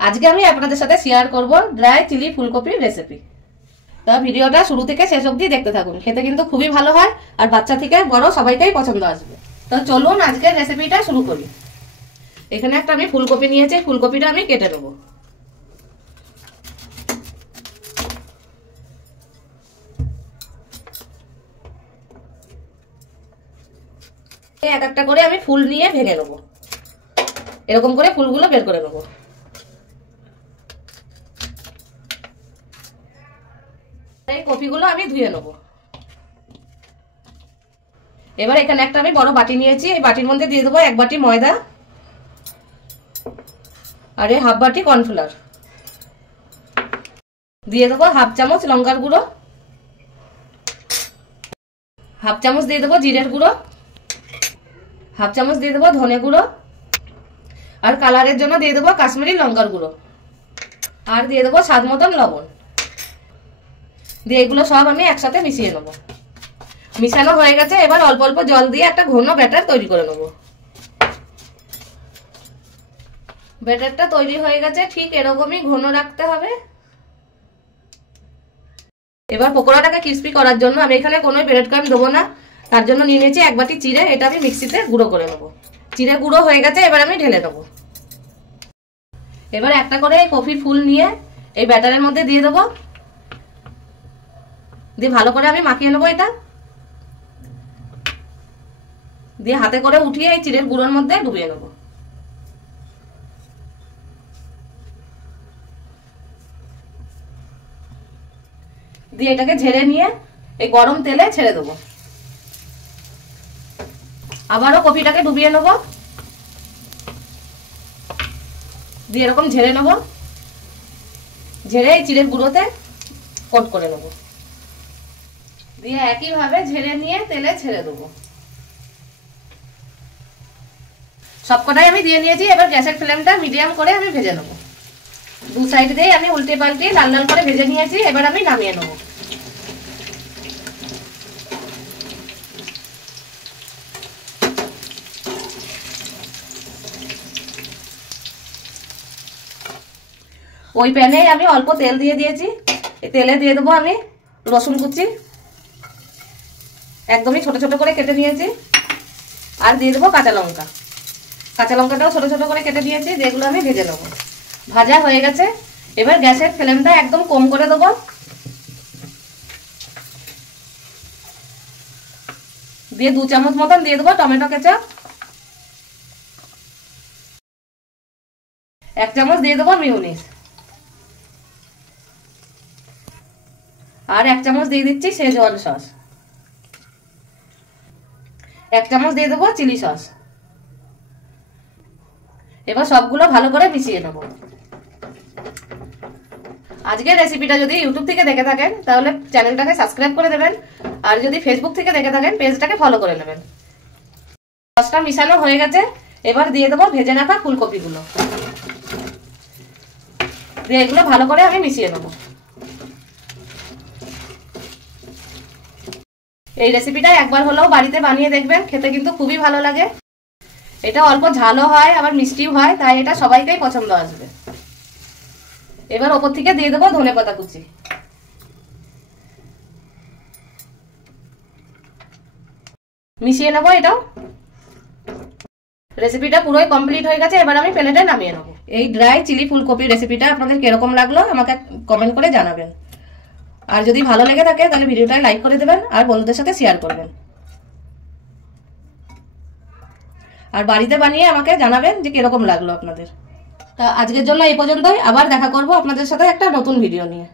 আজকে আমি আপনাদের সাথে শেয়ার করব ড্রাই চিলি ফুলকপির রেসিপি। তা ভিডিওটা শুরু থেকে শেষ অবধি দেখতে থাকুন, খেতে কিন্তু খুবই ভালো হয় আর বাচ্চা থেকে বড় সবাইকেই পছন্দ আসবে। তো চলুন আজকের রেসিপিটা শুরু করি। এখানে একটা আমি ফুলকপি নিয়েছি, ফুলকপিটা আমি কেটে নেব। এক একটা করে আমি ফুল নিয়ে ভেঙে নেব, এরকম করে ফুলগুলো বের করে নেব। এই কপিগুলো আমি ধুয়ে নেব। এবার এখানে একটা আমি বড় বাটি নিয়েছি, এই বাটির মধ্যে দিয়ে দেবো 1 বাটি ময়দা আর এই হাফ বাটি কর্নফ্লাওয়ার। দিয়ে দেবো হাফ চামচ লঙ্কার গুঁড়ো, হাফ চামচ দিয়ে দেবো জিরের গুঁড়ো, হাফ চামচ দিয়ে দেবো ধনে গুঁড়ো, আর কালারের জন্য দিয়ে দেবো কাশ্মীরি লঙ্কার গুঁড়ো, আর দিয়ে দেবো স্বাদ মতন লবণ। দিয়ে এগুলো সব আমি একসাথে মিশিয়ে নেবো। মিশানো হয়ে গেছে, এবার অল্প অল্প জল দিয়ে একটা ঘন ব্যাটার তৈরি করে নেবো। ব্যাটারটা তৈরি হয়ে গেছে, ঠিক এরকমই ঘন রাখতে হবে। এবার পকোড়াটাকে ক্রিস্পি করার জন্য আমি এখানে কোনো ব্রেড ক্রাম্ব দেবো না, তার জন্য নিয়ে নিয়েছি 1 বাটি চিড়ে। এটা আমি মিক্সিতে গুঁড়ো করে নেবো। চিড়ে গুঁড়ো হয়ে গেছে, এবার আমি ঢেলে নেবো। এবার একটা করে কফির ফুল নিয়ে এই ব্যাটারের মধ্যে দিয়ে দেবো, দিয়ে ভালো করে আমি মাখিয়ে নেবো। এটা দিয়ে হাতে করে উঠিয়ে এই চিড়ের গুঁড়োর মধ্যে ডুবিয়ে নেবো। দিয়ে এটাকে ঝেড়ে নিয়ে এই গরম তেলে ছেড়ে দেবো। আবারও কপিটাকে ডুবিয়ে নেবো, দিয়ে এরকম ঝেড়ে নেবো। ঝেড়ে এই চিড়ের গুঁড়োতে কোট করে নেবো। দিয়ে একইভাবে ঝেড়ে নিয়ে তেলে ছেড়ে দেবো। সবকটাই আমি দিয়ে নিয়েছি। এবার গ্যাসের ফ্লেমটা মিডিয়াম করে আমি ভেজে নেবো। দু সাইড দিয়ে আমি উল্টে পাল্টে লাল লাল করে ভেজে নিয়েছি। এবার আমি নামিয়ে নেবো। ওই প্যানে আমি অল্প তেল দিয়ে দিয়েছি। এই তেলে দিয়ে দেবো আমি রসুন কুচি, একদমই ছোট ছোট করে কেটে নিয়েছি। আর দিয়ে দেবো কাঁচা লঙ্কা। কাঁচা লঙ্কাটাও ছোট ছোট করে কেটে দিয়েছি, যেগুলো আমি ভেজে নেবো। ভাজা হয়ে গেছে, এবার গ্যাসের ফ্লেমটা একদম কম করে দেবো। দিয়ে 2 চামচ মতন দিয়ে দেবো টমেটো কেচাপ। 1 চামচ দিয়ে দেবো মিউনিস, আর 1 চামচ দিয়ে দিচ্ছি শেজওয়ান সস। 1 চামচ দিয়ে দেবো চিলি সস। এবার সবগুলো ভালো করে মিশিয়ে নেবো। আজকের রেসিপিটা যদি ইউটিউব থেকে দেখে থাকেন তাহলে চ্যানেলটাকে সাবস্ক্রাইব করে দেবেন, আর যদি ফেসবুক থেকে দেখে থাকেন পেজটাকে ফলো করে নেবেন। সসটা মিশানো হয়ে গেছে, এবার দিয়ে দেবো ভেজে রাখা ফুলকপিগুলো। দিয়ে এগুলো ভালো করে আমি মিশিয়ে নেবো। এই রেসিপিটা একবার হলেও বাড়িতে বানিয়ে দেখবেন, খেতে কিন্তু খুবই ভালো লাগে। এটা অল্প ঝালও হয় আবার মিষ্টিও হয়, তাই এটা সবাইকেই পছন্দ আসবে। এবার ওপর থেকে দিয়ে দেবো ধনেপাতা কুচি। মিশিয়ে নেবো এটাও। রেসিপিটা পুরোই কমপ্লিট হয়ে গেছে, এবার আমি প্লেটে নামিয়ে নেবো। এই ড্রাই চিলি ফুলকপির রেসিপিটা আপনাদের কিরকম লাগলো আমাকে কমেন্ট করে জানাবেন। আর যদি ভালো লেগে থাকে তাহলে ভিডিওটা লাইক করে দেবেন আর বন্ধুদের সাথে শেয়ার করবেন। আর বাড়িতে বানিয়ে আমাকে জানাবেন যে কিরকম লাগলো আপনাদের। তা আজকের জন্য এই পর্যন্তই, আবার দেখা করব আপনাদের সাথে একটা নতুন ভিডিও নিয়ে।